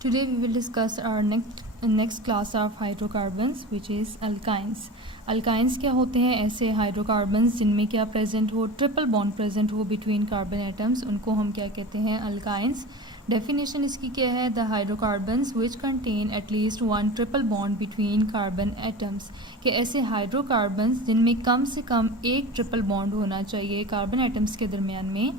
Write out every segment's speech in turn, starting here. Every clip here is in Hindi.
Today we will discuss our next class of hydrocarbons which is alkynes. Alkynes क्या होते हैं? ऐसे हाइड्रोकार्बन्स जिनमें क्या प्रेजेंट हो, ट्रिपल बॉन्ड प्रेजेंट हो बिटवीन कार्बन एटम्स, उनको हम क्या कहते हैं? अल्काइंस. डेफिनेशन इसकी क्या है? The hydrocarbons which contain at least one triple bond between carbon atoms. कि ऐसे हाइड्रोकार्बन्स जिनमें कम से कम एक ट्रिपल बॉन्ड होना चाहिए कार्बन एटम्स के दरमियान में,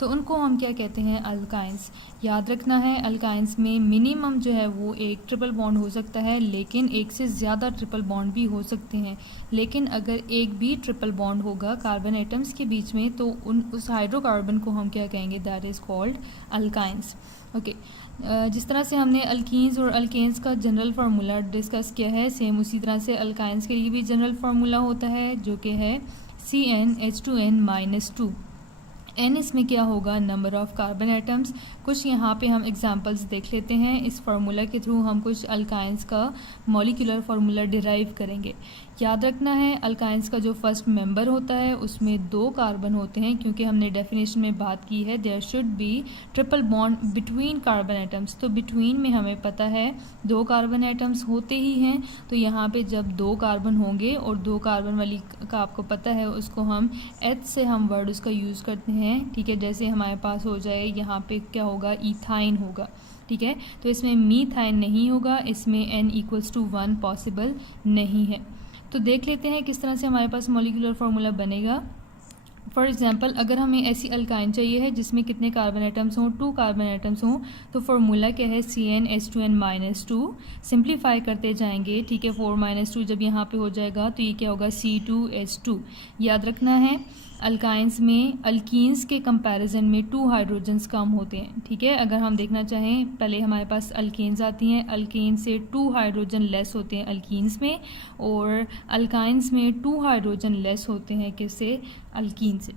तो उनको हम क्या कहते हैं? अल्काइंस. याद रखना है, अल्काइंस में मिनिमम जो है वो एक ट्रिपल बॉन्ड हो सकता है, लेकिन एक से ज़्यादा ट्रिपल बॉन्ड भी हो सकते हैं. लेकिन अगर एक भी ट्रिपल बॉन्ड होगा कार्बन एटम्स के बीच में, तो उस हाइड्रोकार्बन को हम क्या कहेंगे? That is called alkynes. Okay. जिस तरह से हमने अल्कीन्स और अल्केन्स का जनरल फार्मूला डिस्कस किया है, सेम उसी तरह से अल्काइंस के लिए भी जनरल फार्मूला होता है, जो कि है CnH2n-2. n इसमें क्या होगा? Number of carbon atoms. कुछ यहाँ पे हम एग्जांपल्स देख लेते हैं. इस फार्मूला के थ्रू हम कुछ अल्काइंस का मॉलिक्यूलर फार्मूला डिराइव करेंगे. याद रखना है, अल्काइंस का जो फर्स्ट मेंबर होता है उसमें 2 कार्बन होते हैं, क्योंकि हमने डेफिनेशन में बात की है there should be triple bond between carbon atoms. तो बिटवीन में हमें पता है 2 कार्बन एटम्स होते ही हैं. तो यहाँ पे जब 2 कार्बन होंगे और 2 कार्बन वाली का आपको पता है, उसको हम H से हम वर्ड उसका यूज़ करते हैं. ठीक है, जैसे हमारे पास हो जाए यहाँ पे क्या होगा? इथाइन होगा. ठीक है, तो इसमें मीथाइन नहीं होगा, इसमें n=1 पॉसिबल नहीं है. तो देख लेते हैं किस तरह से हमारे पास मॉलिक्यूलर फार्मूला बनेगा. फॉर एग्जांपल, अगर हमें ऐसी अल्काइन चाहिए है जिसमें कितने कार्बन एटम्स हों? 2 कार्बन एटम्स हों. तो फार्मूला क्या है? CnH2n-2. सिंप्लीफाई करते जाएंगे. ठीक है, 4 - 2 जब यहाँ पे हो जाएगा तो ये क्या होगा? C2H2. याद रखना है, अल्काइंस में अल्कीन्स के कंपैरिजन में 2 हाइड्रोजन्स कम होते हैं. ठीक है, अगर हम देखना चाहें, पहले हमारे पास अल्केन्स आती हैं. अल्केन से 2 हाइड्रोजन लेस होते हैं अल्कीन्स में, और अल्काइंस में 2 हाइड्रोजन लेस होते हैं किससे? अल्कीन से.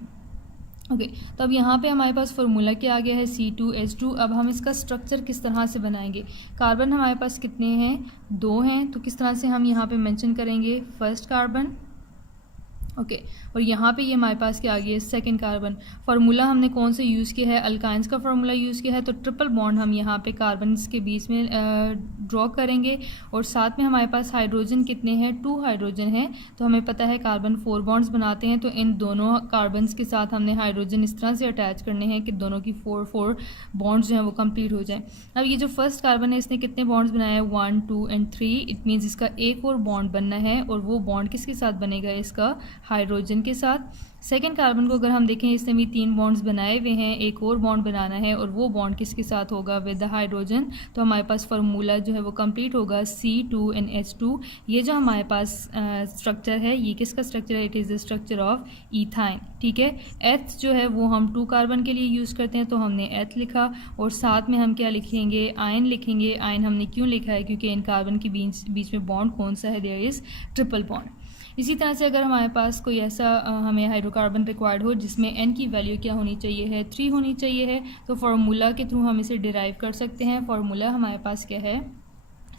ओके. तो अब यहाँ पे हमारे पास फार्मूला क्या आ गया है? C2H2. अब हम इसका स्ट्रक्चर किस तरह से बनाएंगे? कार्बन हमारे पास कितने हैं? 2 हैं. तो किस तरह से हम यहाँ पे मेंशन करेंगे? First carbon. ओके. और यहाँ पे ये हमारे पास क्या आ गया है? Second carbon. फार्मूला हमने कौन से यूज़ किया है? अल्काइंस का फार्मूला यूज़ किया है. तो ट्रिपल बॉन्ड हम यहाँ पे कार्बन्स के बीच में ड्रॉ करेंगे, और साथ में हमारे पास हाइड्रोजन कितने हैं? 2 हाइड्रोजन हैं. तो हमें पता है कार्बन 4 बॉन्ड्स बनाते हैं, तो इन दोनों कार्बन्स के साथ हमने हाइड्रोजन इस तरह से अटैच करने हैं कि दोनों की 4 बॉन्ड्स जो हैं वो कंप्लीट हो जाएँ. अब ये जो फर्स्ट कार्बन है, इसने कितने बॉन्ड्स बनाए हैं? 1, 2 एंड 3. इट मीन्स इसका एक और बॉन्ड बनना है, और वो बॉन्ड किसके साथ बनेगा? इसका हाइड्रोजन के साथ. सेकेंड कार्बन को अगर हम देखें, इसने भी 3 बॉन्ड्स बनाए हुए हैं, एक और बॉन्ड बनाना है, और वो बॉन्ड किसके साथ होगा? With the hydrogen. तो हमारे पास फार्मूला जो है वो कंप्लीट होगा C2NH2. ये जो हमारे पास स्ट्रक्चर है, ये किसका स्ट्रक्चर है? It is the structure of ethyne. ठीक है, H जो है वो हम 2 कार्बन के लिए यूज़ करते हैं, तो हमने H लिखा, और साथ में हम क्या लिखेंगे? आयन लिखेंगे. आयन हमने क्यों लिखा है? क्योंकि इन कार्बन के बीच में बॉन्ड कौन सा है? There is triple bond. इसी तरह से अगर हमारे पास कोई ऐसा हमें हाइड्रोकार्बन रिक्वायर्ड हो जिसमें n की वैल्यू क्या होनी चाहिए है? 3 होनी चाहिए है. तो फार्मूला के थ्रू हम इसे डिराइव कर सकते हैं. फार्मूला हमारे पास क्या है?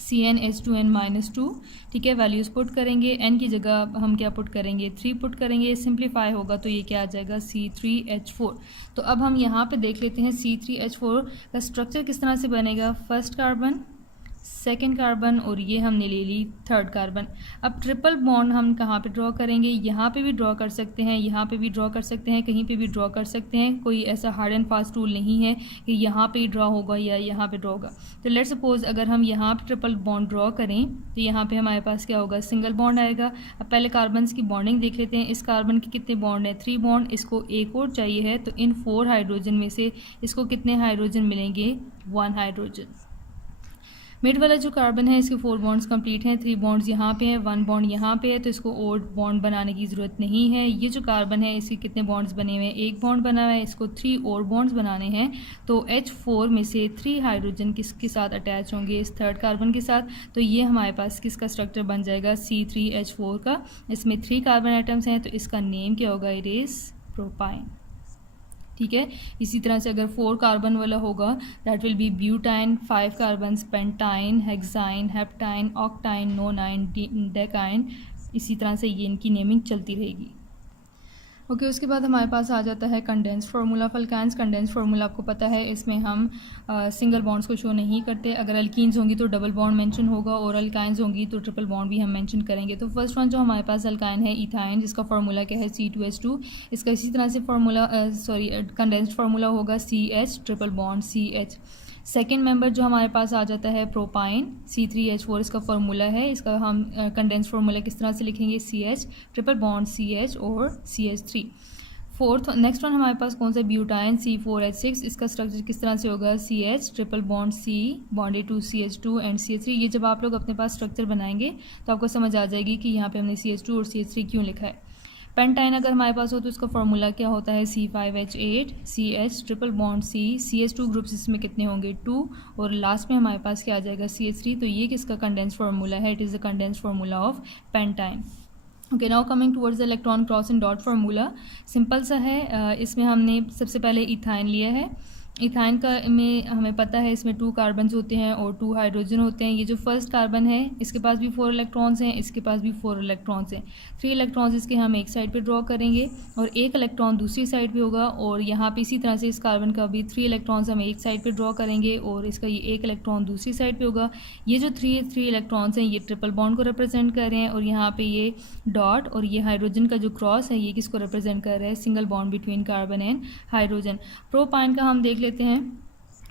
CnH2n-2. ठीक है, वैल्यूज़ पुट करेंगे. n की जगह हम क्या पुट करेंगे? 3 पुट करेंगे. सिंप्लीफाई होगा तो ये क्या आ जाएगा? C3H4. तो अब हम यहाँ पे देख लेते हैं C3H4 का स्ट्रक्चर किस तरह से बनेगा. फर्स्ट कार्बन, सेकेंड कार्बन, और ये हमने ले ली थर्ड कार्बन. अब ट्रिपल बॉन्ड हम कहाँ पे ड्रॉ करेंगे? यहाँ पे भी ड्रॉ कर सकते हैं, यहाँ पे भी ड्रॉ कर सकते हैं, कहीं पे भी ड्रॉ कर सकते हैं. कोई ऐसा हार्ड एंड फास्ट रूल नहीं है कि यहाँ पे ही ड्रॉ होगा या यहाँ पे ड्रॉ होगा. तो लेट्स सपोज अगर हम यहाँ पे ट्रिपल बॉन्ड ड्रॉ करें, तो यहाँ पे हमारे पास क्या होगा? सिंगल बॉन्ड आएगा. अब पहले कार्बन्स की बॉन्डिंग देख लेते हैं. इस कार्बन के कितने बॉन्ड हैं? 3 बॉन्ड. इसको एक और चाहिए है, तो इन 4 हाइड्रोजन में से इसको कितने हाइड्रोजन मिलेंगे? 1 हाइड्रोजन. मिड वाला जो कार्बन है, इसके 4 बॉन्ड्स कंप्लीट हैं. 3 बॉन्ड्स यहाँ पे हैं, 1 बॉन्ड यहाँ पे है, तो इसको और बॉन्ड बनाने की ज़रूरत नहीं है. ये जो कार्बन है, इसके कितने बॉन्ड्स बने हुए हैं? 1 बॉन्ड बना हुआ है. इसको 3 और बॉन्ड्स बनाने हैं. तो H4 में से 3 हाइड्रोजन किसके साथ अटैच होंगे? इस थर्ड कार्बन के साथ. तो ये हमारे पास किसका स्ट्रक्चर बन जाएगा? C3H4 का. इसमें 3 कार्बन आइटम्स हैं, तो इसका नेम क्या होगा? It is propyne. ठीक है, इसी तरह से अगर 4 कार्बन वाला होगा, that will be butyne. 5 carbon pentyne, hexyne, heptyne, octyne, nonyne, decyne. इसी तरह से ये इनकी नेमिंग चलती रहेगी. ओके उसके बाद हमारे पास आ जाता है condense formula of alkynes. Condense formula आपको पता है, इसमें हम सिंगल बॉन्ड्स को शो नहीं करते। अगर अल्कीन्स होंगी तो डबल बॉन्ड मेंशन होगा और अल्काइंस होंगी तो ट्रिपल बॉन्ड भी हम मेंशन करेंगे। तो फर्स्ट वन जो हमारे पास अल्काइन है इथाइन, जिसका फार्मूला क्या है C2H2। इसका इसी तरह से फार्मूला कंडेंस्ड फार्मूला होगा CH triple bond CH। Second member जो हमारे पास आ जाता है प्रोपाइन C3H4, इसका फार्मूला है। इसका हम कंडेंस फार्मूला किस तरह से लिखेंगे CH ट्रिपल बॉन्ड CH और CH3। फोर्थ नेक्स्ट वन हमारे पास कौन सा ब्यूटाइन C4H6, इसका स्ट्रक्चर किस तरह से होगा CH triple bond C bonded to CH2 and CH3। ये जब आप लोग अपने पास स्ट्रक्चर बनाएंगे तो आपको समझ आ जाएगी कि यहाँ पे हमने CH2 और CH3 क्यों लिखा है। पेंटाइन अगर हमारे पास हो तो उसका फार्मूला क्या होता है C5H8 CH triple bond C CH2 groups इसमें कितने होंगे 2 और लास्ट में हमारे पास क्या आ जाएगा CH3। तो ये किसका कंडेंस फार्मूला है, it is the condense formula of pentyne. Okay now coming towards the electron cross and dot formula. Simple सा है, इसमें हमने सबसे पहले इथाइन लिया है। इथाइन का में हमें पता है इसमें 2 कार्बन्स होते हैं और 2 हाइड्रोजन होते हैं। ये जो फर्स्ट कार्बन है इसके पास भी 4 इलेक्ट्रॉन्स हैं, इसके पास भी 4 इलेक्ट्रॉन्स हैं। 3 इलेक्ट्रॉन्स इसके हम एक साइड पे ड्रॉ करेंगे और 1 इलेक्ट्रॉन दूसरी साइड पे होगा और यहाँ पे इसी तरह से इस कार्बन का भी 3 इलेक्ट्रॉन्स हम एक साइड पे ड्रॉ करेंगे और इसका ये 1 इलेक्ट्रॉन दूसरी साइड पे होगा। ये जो 3 इलेक्ट्रॉन्स हैं ये ट्रिपल बॉन्ड को रिप्रेजेंट कर रहे हैं और यहाँ पे ये डॉट और ये हाइड्रोजन का जो क्रॉस है ये किसको रिप्रेजेंट कर रहा है, single bond between carbon and hydrogen. Propyne का हम देख लेते हैं।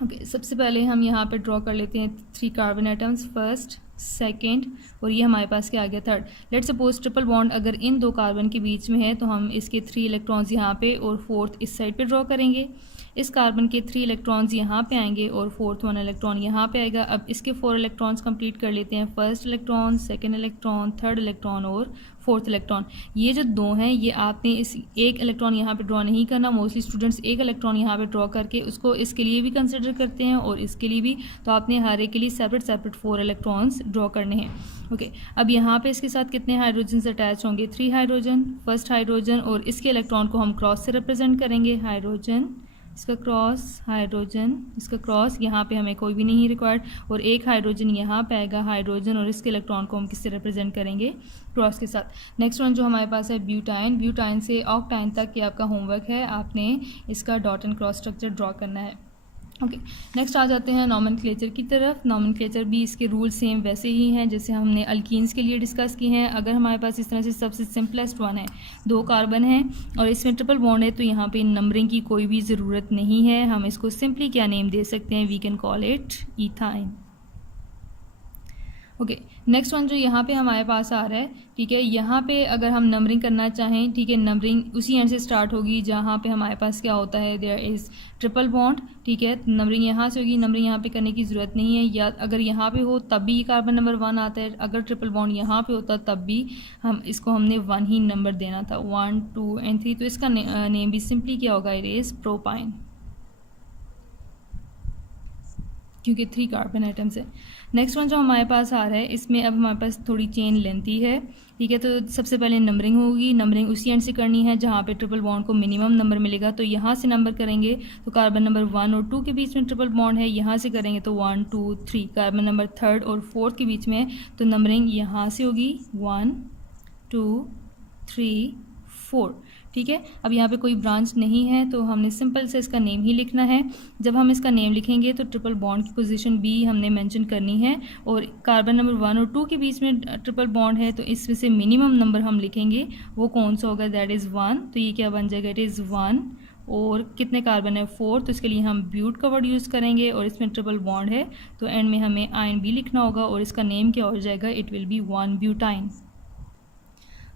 ओके सबसे पहले हम यहाँ पे ड्रॉ कर लेते हैं 3 कार्बन एटम्स, फर्स्ट सेकेंड और ये हमारे पास क्या आ गया third. Let's suppose triple bond अगर इन 2 कार्बन के बीच में है तो हम इसके 3 इलेक्ट्रॉन्स यहाँ पे और फोर्थ इस साइड पे ड्रॉ करेंगे। इस कार्बन के 3 इलेक्ट्रॉन्स यहाँ पे आएंगे और फोर्थ 1 इलेक्ट्रॉन यहाँ पे आएगा। अब इसके 4 इलेक्ट्रॉन्स कंप्लीट कर लेते हैं, first electron, second electron, third electron और फोर्थ इलेक्ट्रॉन। ये जो 2 हैं ये आपने इस 1 इलेक्ट्रॉन यहाँ पे ड्रॉ नहीं करना। मोस्टली स्टूडेंट्स 1 इलेक्ट्रॉन यहाँ पे ड्रॉ करके उसको इसके लिए भी कंसिडर करते हैं और इसके लिए भी, तो आपने हर एक के लिए सेपरेट 4 इलेक्ट्रॉन्स ड्रॉ करने हैं। ओके अब यहाँ पे इसके साथ कितने हाइड्रोजन अटैच होंगे, 3 हाइड्रोजन, फर्स्ट हाइड्रोजन और इसके इलेक्ट्रॉन को हम क्रॉस से रिप्रेजेंट करेंगे, हाइड्रोजन इसका क्रॉस, हाइड्रोजन इसका क्रॉस, यहाँ पे हमें कोई भी नहीं रिक्वायर्ड और 1 हाइड्रोजन यहाँ पे आएगा, हाइड्रोजन और इसके इलेक्ट्रॉन को हम किससे रिप्रेजेंट करेंगे, क्रॉस के साथ। नेक्स्ट वन जो हमारे पास है ब्यूटाइन। ब्यूटाइन से ऑक्टाइन तक ये आपका होमवर्क है, आपने इसका dot and cross structure draw करना है। ओके नेक्स्ट आ जाते हैं नॉमेनक्लेचर की तरफ। नॉमेनक्लेचर भी इसके रूल सेम वैसे ही हैं जैसे हमने अल्कीन्स के लिए डिस्कस किए हैं। अगर हमारे पास इस तरह से सबसे सिंपलेस्ट वन है, 2 कार्बन है और इसमें ट्रिपल बॉन्ड है तो यहाँ पे नंबरिंग की कोई भी ज़रूरत नहीं है। हम इसको सिंपली क्या नेम दे सकते हैं, we can call it ethyne. Okay next one जो यहाँ पे हमारे पास आ रहा है, ठीक है, यहाँ पे अगर हम नंबरिंग करना चाहें, ठीक है, नंबरिंग उसी एंड से स्टार्ट होगी जहाँ पे हमारे पास क्या होता है, देयर इज़ ट्रिपल बॉन्ड, ठीक है, नंबरिंग यहाँ से होगी। नंबरिंग यहाँ पे करने की ज़रूरत नहीं है, या अगर यहाँ पे हो तब भी कार्बन नंबर 1 आता है, अगर ट्रिपल बॉन्ड यहाँ पे होता तब भी हमने 1 ही नंबर देना था, 1 2 एंड 3। तो इसका नेम भी सिंपली क्या होगा, इट इज़ प्रोपाइन, क्योंकि 3 कार्बन आइटम्स है। नेक्स्ट वन जो हमारे पास आ रहा है, इसमें अब हमारे पास थोड़ी चेन लेंथी है, ठीक है। तो सबसे पहले नंबरिंग होगी, नंबरिंग उसी एंड से करनी है जहाँ पे ट्रिपल बॉन्ड को मिनिमम नंबर मिलेगा। तो यहाँ से नंबर करेंगे तो कार्बन नंबर 1 और 2 के बीच में ट्रिपल बॉन्ड है, यहाँ से करेंगे तो 1 2 3। कार्बन नंबर 3rd और 4th के बीच में है तो नंबरिंग यहाँ से होगी 1 2 3 4, ठीक है। अब यहाँ पे कोई ब्रांच नहीं है तो हमने सिंपल से इसका नेम ही लिखना है। जब हम इसका नेम लिखेंगे तो ट्रिपल बॉन्ड की पोजीशन भी हमने मेंशन करनी है और कार्बन नंबर 1 और 2 के बीच में ट्रिपल बॉन्ड है तो इसमें से मिनिमम नंबर हम लिखेंगे, वो कौन सा होगा, दैट इज़ 1। तो ये क्या बन जाएगा, इट इज़ 1 और कितने कार्बन है 4, तो इसके लिए हम ब्यूट का वर्ड यूज़ करेंगे और इसमें ट्रिपल बॉन्ड है तो एंड में हमें आयन भी लिखना होगा और इसका नेम क्या हो जाएगा, it will be 1 butyne.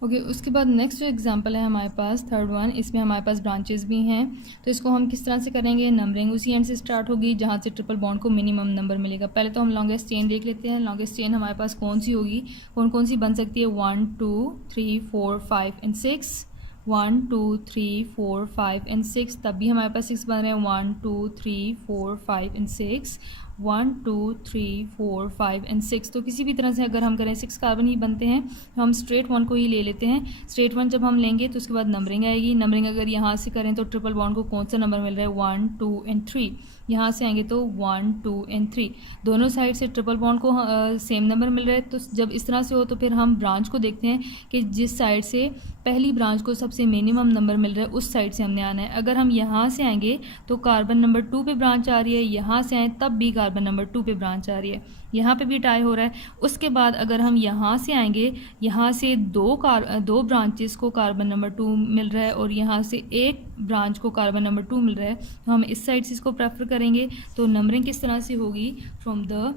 Okay उसके बाद नेक्स्ट जो एग्जांपल है हमारे पास 3rd वन, इसमें हमारे पास ब्रांचेस भी हैं। तो इसको हम किस तरह से करेंगे, नंबरिंग उसी एंड से स्टार्ट होगी जहाँ से ट्रिपल बॉन्ड को मिनिमम नंबर मिलेगा। पहले तो हम लॉन्गेस्ट चेन देख लेते हैं। लॉन्गेस्ट चेन हमारे पास कौन सी होगी, कौन सी बन सकती है, 1 2 3 4 5 एंड 6, 1 2 3 4 5 एंड 6। तब भी हमारे पास 6 बन रहे हैं, 1 2 3 4 5 एंड 6, 1 2 3 4 5 एंड 6। तो किसी भी तरह से अगर हम करें 6 कार्बन ही बनते हैं तो हम स्ट्रेट 1 को ही ले लेते हैं। स्ट्रेट 1 जब हम लेंगे तो उसके बाद नंबरिंग आएगी। नंबरिंग अगर यहाँ से करें तो ट्रिपल बॉन्ड को कौन सा नंबर मिल रहा है, 1 2 एंड 3। यहाँ से आएंगे तो 1 2 एंड 3, दोनों साइड से ट्रिपल बॉन्ड को सेम नंबर मिल रहा है। तो जब इस तरह से हो तो फिर हम ब्रांच को देखते हैं कि जिस साइड से पहली ब्रांच को सबसे मिनिमम नंबर मिल रहा है उस साइड से हमने आना है। अगर हम यहाँ से आएंगे तो कार्बन नंबर 2 पे ब्रांच आ रही है, यहाँ से आए तब भी कार्बन नंबर 2 पे ब्रांच आ रही है, यहाँ पे भी टाई हो रहा है। उसके बाद अगर हम यहाँ से आएंगे, यहाँ से दो ब्रांचेस को कार्बन नंबर 2 मिल रहा है और यहाँ से एक ब्रांच को कार्बन नंबर 2 मिल रहा है, तो हम इस साइड से इसको प्रेफर करेंगे। तो नंबरिंग किस तरह से होगी फ्रॉम द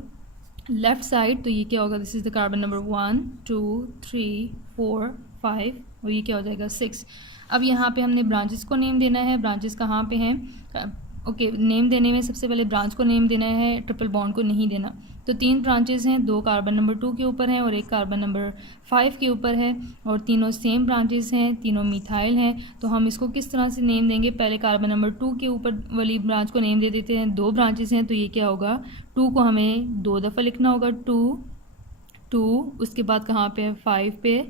लेफ्ट साइड, तो ये क्या होगा, this is the carbon number 1 2 3 4 5 और ये क्या हो जाएगा 6। अब यहाँ पे हमने ब्रांचेस को नेम देना है। ब्रांचेस कहाँ पे हैं, ओके नेम देने में सबसे पहले ब्रांच को नेम देना है, ट्रिपल बॉन्ड को नहीं देना। तो 3 ब्रांचेस हैं, 2 कार्बन नंबर 2 के ऊपर हैं और एक कार्बन नंबर 5 के ऊपर है और तीनों सेम ब्रांचेस हैं, तीनों मिथाइल हैं। तो हम इसको किस तरह से नेम देंगे, पहले कार्बन नंबर 2 के ऊपर वाली ब्रांच को नेम दे देते हैं। 2 ब्रांचेस हैं तो ये क्या होगा, 2 को हमें 2 दफ़ा लिखना होगा, 2 2, उसके बाद कहाँ पे है 5 पे,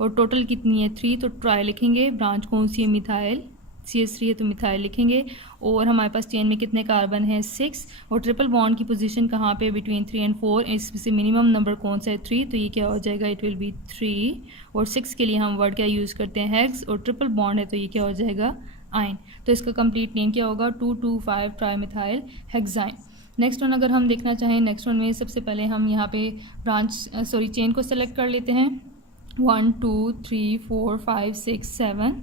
और टोटल कितनी है 3, तो ट्राई लिखेंगे। ब्रांच कौन सी है, मिथाइल, CH3 है तो मिथाइल लिखेंगे। और हमारे पास चेन में कितने कार्बन हैं 6, और ट्रिपल बॉन्ड की पोजीशन कहाँ पे, बिटवीन 3 एंड 4, इसमें मिनिमम नंबर कौन सा है 3, तो ये क्या हो जाएगा, इट विल बी 3। और 6 के लिए हम वर्ड क्या यूज़ करते हैं, हेक्स, और ट्रिपल बॉन्ड है तो ये क्या हो जाएगा, आइन। तो इसका कंप्लीट नेम क्या होगा, 2,2,5 ट्राईमिथाइल हेक्साइन। नेक्स्ट वन अगर हम देखना चाहें, नेक्स्ट वन में सबसे पहले हम यहाँ पे चेन को सेलेक्ट कर लेते हैं। 1 2 3 4 5 6 7,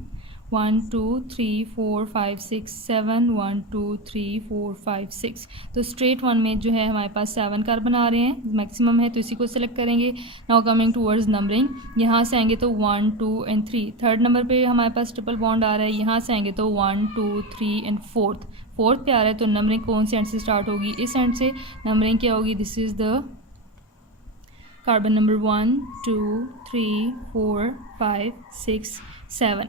1 2 3 4 5 6 7, 1 2 3 4 5 6। तो स्ट्रेट वन में जो है हमारे पास 7 कार्बन आ रहे हैं, मैक्सिमम है तो इसी को सेलेक्ट करेंगे। नाउ कमिंग टूवर्ड्स नंबरिंग, यहाँ से आएंगे तो 1 2 एंड 3, थर्ड नंबर पे हमारे पास ट्रिपल बॉन्ड आ रहा है। यहाँ से आएंगे तो 1 2 3 एंड फोर्थ पे आ रहा है, तो नंबरिंग कौन से एंड से स्टार्ट होगी, इस एंड से। नंबरिंग क्या होगी, this is the carbon number 1 2 3 4 5 6 7।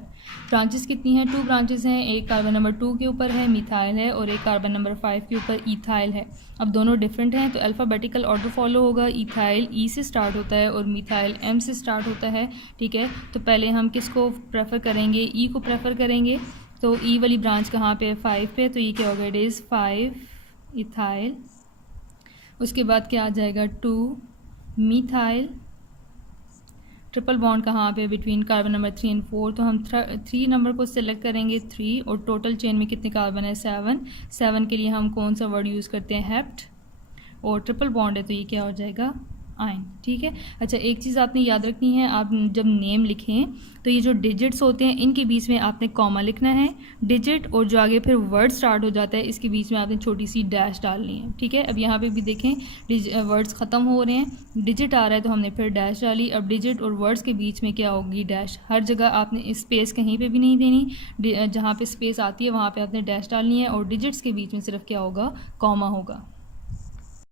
Branches कितनी हैं, 2 ब्रांचेस हैं, एक कार्बन नंबर 2 के ऊपर है मिथाइल है और एक कार्बन नंबर 5 के ऊपर इथाइल है। अब दोनों डिफरेंट हैं तो अल्फ़ाबेटिकल ऑर्डर फॉलो होगा। इथाइल ई से स्टार्ट होता है और मिथाइल एम से स्टार्ट होता है, ठीक है। तो पहले हम किसको प्रेफर करेंगे, ई को प्रेफर करेंगे। तो ई वाली ब्रांच कहाँ पे है, 5 पे, तो ये क्या होगा, इट इज़ 5 इथाइल। उसके बाद क्या आ जाएगा 2 मिथाइल। ट्रिपल बॉन्ड कहाँ पे, बिटवीन कार्बन नंबर 3 एंड 4, तो हम 3 नंबर को सिलेक्ट करेंगे 3, और टोटल चेन में कितने कार्बन है 7 के लिए हम कौन सा वर्ड यूज़ करते हैं, हेप्ट, और ट्रिपल बॉन्ड है तो ये क्या हो जाएगा, आइन, ठीक है। अच्छा एक चीज़ आपने याद रखनी है, आप जब नेम लिखें तो ये जो डिजिट्स होते हैं इनके बीच में आपने कॉमा लिखना है, डिजिट और जो आगे फिर वर्ड स्टार्ट हो जाता है इसके बीच में आपने छोटी सी डैश डालनी है, ठीक है। अब यहाँ पे भी देखें वर्ड्स ख़त्म हो रहे हैं, डिजिट आ रहा है तो हमने फिर डैश डाली। अब डिजिट और वर्ड्स के बीच में क्या होगी, डैश। हर जगह आपने स्पेस कहीं पर भी नहीं देनी, जहाँ पर स्पेस आती है वहाँ पर आपने डैश डालनी है, और डिजिट्स के बीच में सिर्फ क्या होगा, कॉमा होगा।